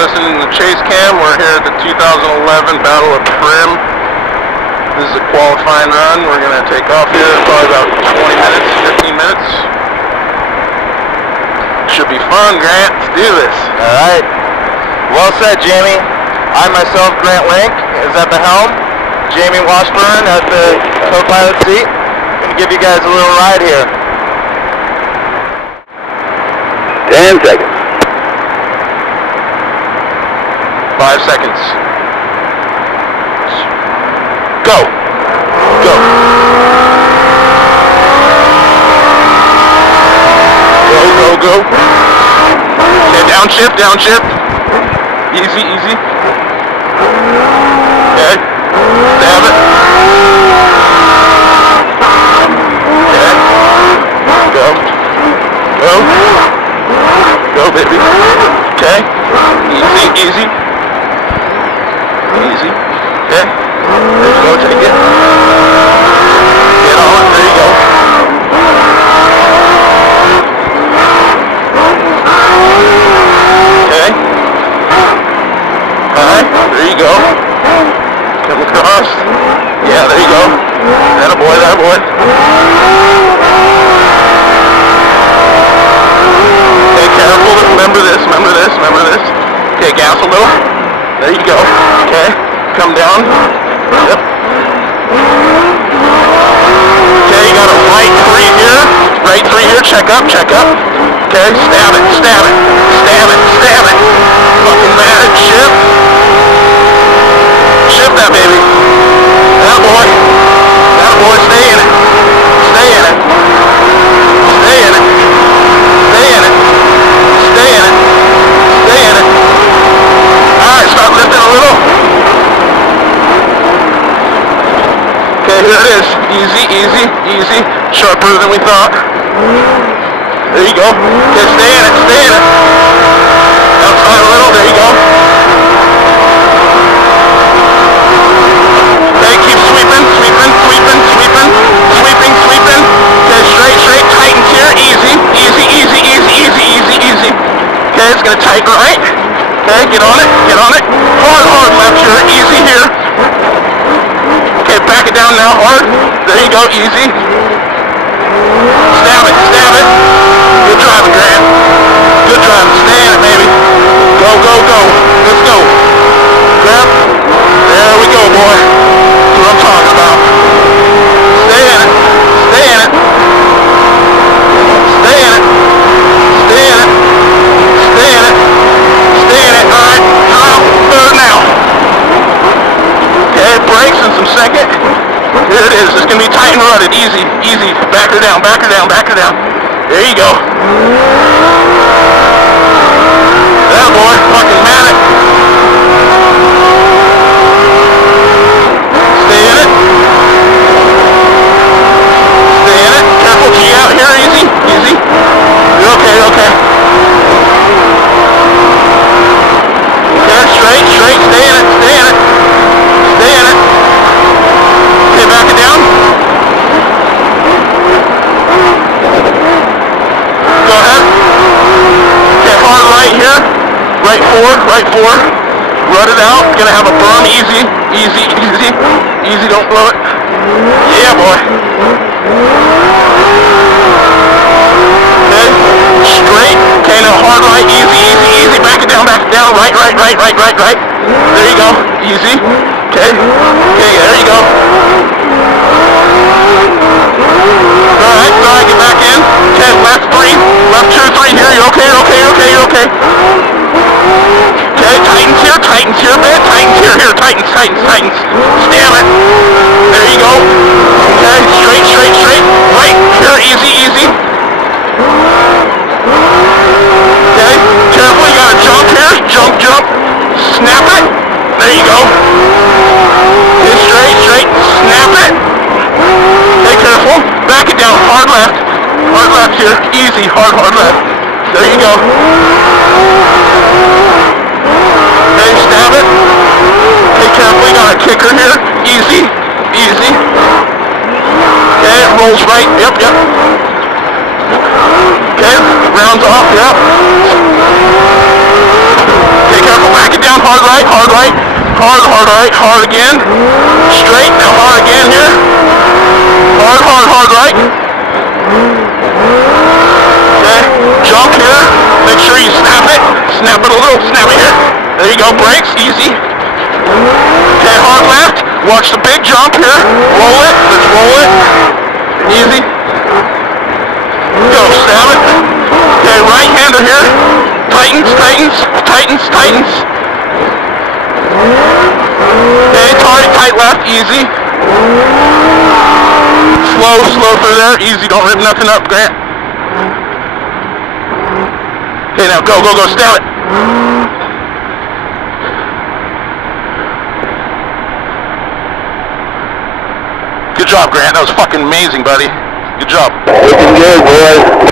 listening to Chase Cam. We're here at the 2011 Battle of Primm. This is a qualifying run. We're going to take off here in probably about 20 minutes, 15 minutes. Should be fun, Grant. Let's do this. All right. Well said, Jamie. I myself, Grant Link, is at the helm. Jamie Washburn at the co-pilot seat. I'm going to give you guys a little ride here. 10 seconds. 5 seconds. Go. Go. Go, go, go. Okay, downshift, downshift. Easy, easy. Okay. Stab it. Okay. Go. Go. Go, baby. Okay. Easy, easy. Easy. Okay. There you go, take it. Get on, there you go. Okay. Alright, there you go. Come across. Yeah, there you go. That a boy, that a boy. Okay, careful. Remember this, remember this, remember this. Okay, gas a little. There you go. Okay. Come down. Yep. Okay, you got a right 3 here. Right 3 here. Check up, check up. Okay, stab it, stab it. Stab it, stab it. Fucking mad. Shift. Shift that baby. That boy. That boy, stay in it. Stay in it. Stay in it. Stay in it. Stay in it. Stay in it. Alright, start lifting a little. Okay, here it is. Easy, easy, easy. Sharper than we thought. There you go. Okay, stay in it, stay in it. Outside a little, there you go. Okay, keep sweeping, sweeping, sweeping, sweeping, sweeping, sweeping. Okay, straight, straight, tightens here. Easy, easy, easy, easy, easy, easy, easy. Okay, it's gonna tighten right. Okay, get on it, get on it. Hard, hard left here, easy here. Okay, back it down now, hard. There you go, easy. Stab it, stab it. Good driving, Grant. Good driving, stay in it, baby. Go, go, go. Let's go. Grab. There we go, boy. That's what I'm talking about. Stay in it. Stay in it. Stay in it. Stay in it. Stay in it. Stay in it. Alright. Better now. Okay, brakes in some second. Here it is. It's going to be tight and rutted. Easy, easy. Back her down, back her down, back her down. There you go. That boy. Fucking manic. Stay in it. Stay in it. Careful. G out here. Easy, easy. You're okay, you're okay. Okay, straight, straight. Stay in it, stay in it. Stay in it. Okay, back it down. Go ahead. Okay, hard right here. Right forward, right forward. Run it out. Gonna have a burn. Easy, easy, easy. Easy, don't blow it. Yeah, boy. Okay, straight. Okay, now hard right. Easy, easy, easy. Back it down, back it down. Right, right, right, right, right, right. There you go. Easy. Okay. Okay, there you go. Alright, alright, get back in. Okay, left 3. Left 2, 3 here. You're okay, you're okay, you're okay, you're okay. Okay, tightens here, man. Tightens here, here. Tightens, tightens, tightens. Stab it. There you go. Okay, straight, straight, straight. Right, here, easy, easy. Okay, careful, you gotta jump here. Jump, jump. Snap it. There you go. Okay, straight, straight. Snap it. Okay, careful. Back it down. Hard left. Hard left here. Easy. Hard, hard left. There you go. Okay, stab it. Okay, careful. You got a kicker here. Easy. Easy. Okay, it rolls right. Yep, yep. Okay, rounds off. Yep. Okay, careful. down, hard right, hard right. Hard, hard right, hard again. Straight, now hard again here. Hard, hard, hard right. Okay, jump here. Make sure you snap it. Snap it a little, snap it here. There you go, brakes, easy. Okay, hard left. Watch the big jump here. Roll it, let's roll it. Easy. Go, stab it. Okay, right hander here. Tightens, tightens, tightens, tightens. Okay, tight left, easy. Slow through there, easy, don't rip nothing up, Grant. Okay, now go, stab it. Good job, Grant, that was fucking amazing, buddy. Good job. Looking good, boys.